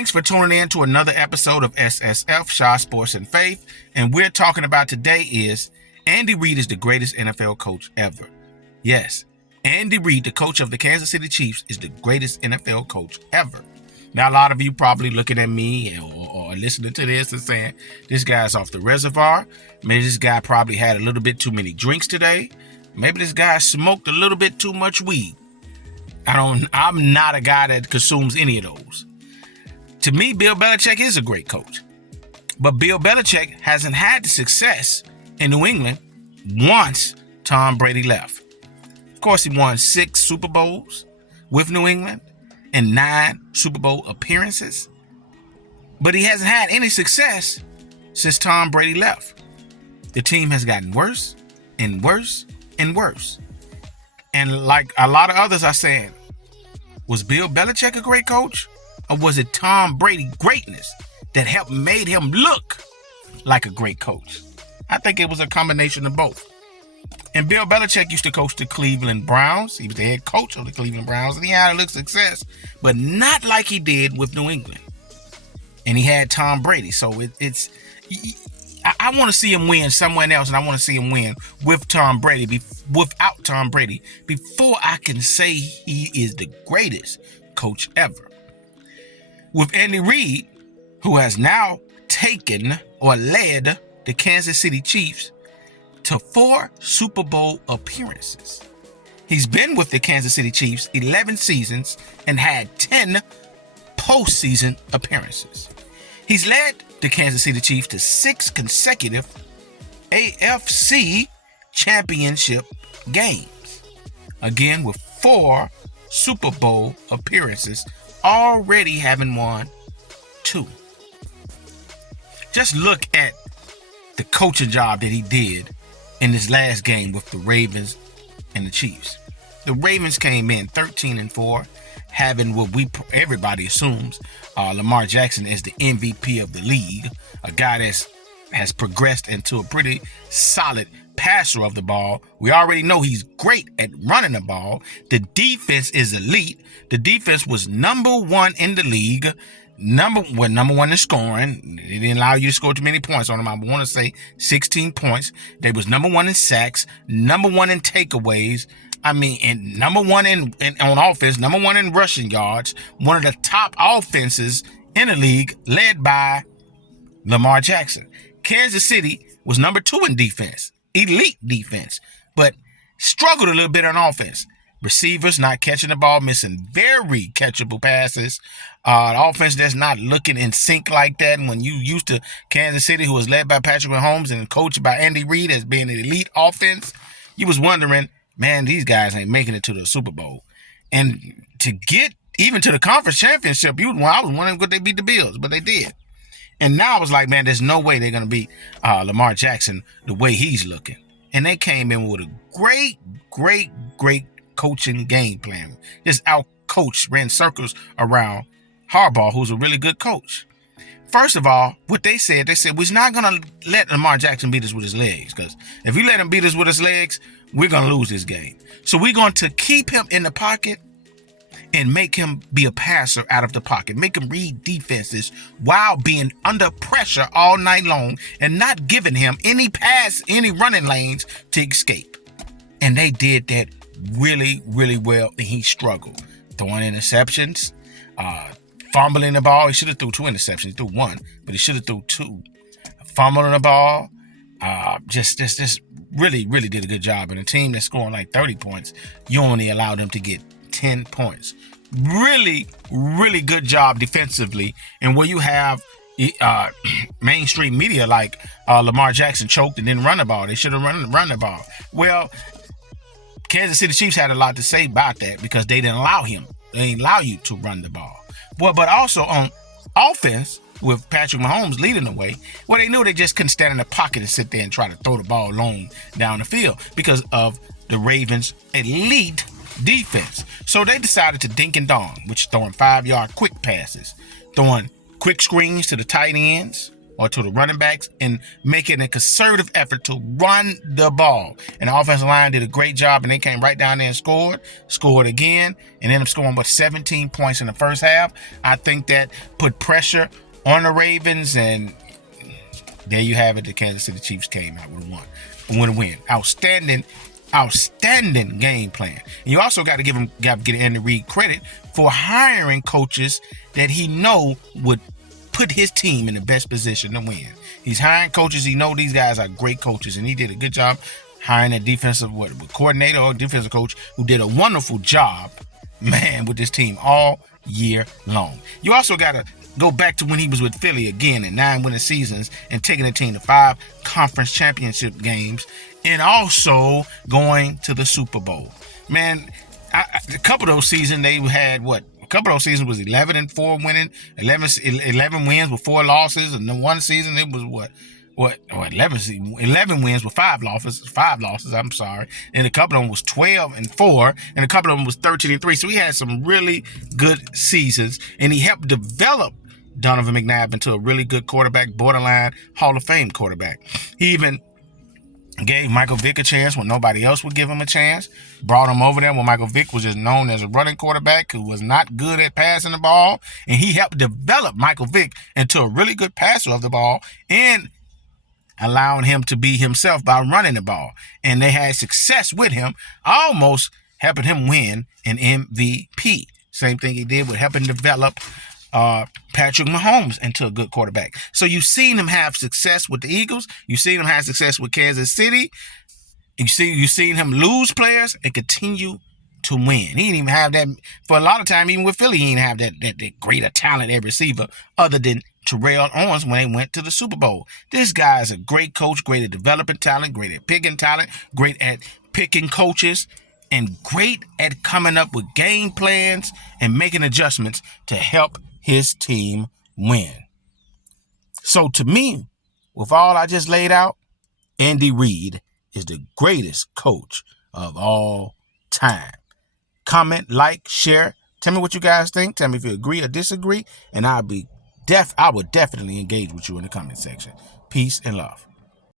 Thanks for tuning in to another episode of SSF, Shaw Sports and Faith. And we're talking about today is Andy Reid is the greatest NFL coach ever. Yes, Andy Reid, the coach of the Kansas City Chiefs, is the greatest NFL coach ever. Now, a lot of you probably looking at me or listening to this and saying, this guy's off the reservoir. Maybe this guy probably had a little bit too many drinks today. Maybe this guy smoked a little bit too much weed. I'm not a guy that consumes any of those. To me, Bill Belichick is a great coach. But Bill Belichick hasn't had the success in New England once Tom Brady left. Of course, he won 6 Super Bowls with New England and 9 Super Bowl appearances. But he hasn't had any success since Tom Brady left. The team has gotten worse and worse and worse. And like a lot of others are saying, was Bill Belichick a great coach? Or was it Tom Brady's greatness that made him look like a great coach? I think it was a combination of both. And Bill Belichick used to coach the Cleveland Browns. He was the head coach of the Cleveland Browns. And he had a little success, but not like he did with New England. And he had Tom Brady. So I want to see him win somewhere else, and I want to see him win with Tom Brady, without Tom Brady, before I can say he is the greatest coach ever. With Andy Reid, who has now taken or led the Kansas City Chiefs to 4 Super Bowl appearances. He's been with the Kansas City Chiefs 11 seasons and had 10 postseason appearances. He's led the Kansas City Chiefs to 6 consecutive AFC championship games. Again, with 4 Super Bowl appearances, already having won 2. Just look at the coaching job that he did in this last game with the Ravens and the Chiefs. The Ravens came in 13-4, having what everybody assumes Lamar Jackson is the MVP of the league, a guy that has progressed into a pretty solid passer of the ball. We already know he's great at running the ball. The defense is elite. The defense was number 1 in the league. Number 1 in scoring. They didn't allow you to score too many points on them. I want to say 16 points. They was number 1 in sacks, number 1 in takeaways. And number 1 on offense, number 1 in rushing yards. One of the top offenses in the league, led by Lamar Jackson. Kansas City was number 2 in defense, elite defense, but struggled a little bit on offense. Receivers not catching the ball, missing very catchable passes. The offense that's not looking in sync like that. And when you used to Kansas City, who was led by Patrick Mahomes and coached by Andy Reid as being an elite offense, you was wondering, man, these guys ain't making it to the Super Bowl. And to get even to the conference championship, I was wondering could they beat the Bills, but they did. And now I was like, man, there's no way they're going to beat Lamar Jackson the way he's looking. And they came in with a great, great, great coaching game plan. Just out-coached, ran circles around Harbaugh, who's a really good coach. First of all, what they said, we're not going to let Lamar Jackson beat us with his legs. Because if you let him beat us with his legs, we're going to lose this game. So we're going to keep him in the pocket and make him be a passer out of the pocket. Make him read defenses while being under pressure all night long and not giving him any running lanes to escape. And they did that really, really well, and he struggled. Throwing interceptions, fumbling the ball. He should have threw 2 interceptions. He threw 1, but he should have threw 2. Fumbling the ball. Just really, really did a good job. And a team that's scoring like 30 points, you only allow them to get 10 points. Really, really good job defensively. And where you have mainstream media like Lamar Jackson choked and didn't run the ball. They should have run the ball. Well, Kansas City Chiefs had a lot to say about that because they didn't allow him. They didn't allow you to run the ball. Well, but also on offense, with Patrick Mahomes leading the way, well, they knew they just couldn't stand in the pocket and sit there and try to throw the ball long down the field because of the Ravens' elite defense. So they decided to dink and dong, which is throwing 5-yard quick passes, throwing quick screens to the tight ends or to the running backs and making a conservative effort to run the ball. And the offensive line did a great job, and they came right down there and scored again, and ended up scoring with 17 points in the first half. I think that put pressure on the Ravens, and there you have it. The Kansas City Chiefs came out with a win. Outstanding game plan. And you also got to get Andy Reid credit for hiring coaches that he know would put his team in the best position to win. He's hiring coaches. He know these guys are great coaches, and he did a good job hiring a defensive coordinator or defensive coach who did a wonderful job, man, with this team all year long. You also got to go back to when he was with Philly again in 9 winning seasons and taking the team to 5 conference championship games and also going to the Super Bowl. Man, a couple of those seasons they had what? A couple of those seasons was 11-4 winning, 11 wins with 4 losses, and then one season it was 11 wins with 5 losses, I'm sorry. And a couple of them was 12-4, and a couple of them was 13-3. So he had some really good seasons, and he helped develop Donovan McNabb into a really good quarterback, borderline Hall of Fame quarterback. He even gave Michael Vick a chance when nobody else would give him a chance. Brought him over there when Michael Vick was just known as a running quarterback who was not good at passing the ball. And he helped develop Michael Vick into a really good passer of the ball and allowing him to be himself by running the ball. And they had success with him, almost helping him win an MVP. Same thing he did with helping develop Patrick Mahomes into a good quarterback. So you've seen him have success with the Eagles. You've seen him have success with Kansas City. You've seen him lose players and continue to win. He didn't even have that for a lot of time. Even with Philly, he didn't have that greater talent at receiver other than Terrell Owens when they went to the Super Bowl. This guy is a great coach, great at developing talent, great at picking talent, great at picking coaches, and great at coming up with game plans and making adjustments to help his team win. So to me, with all I just laid out, Andy Reid is the greatest coach of all time. Comment, like, share. Tell me what you guys think. Tell me if you agree or disagree, and I would definitely engage with you in the comment section. Peace and love.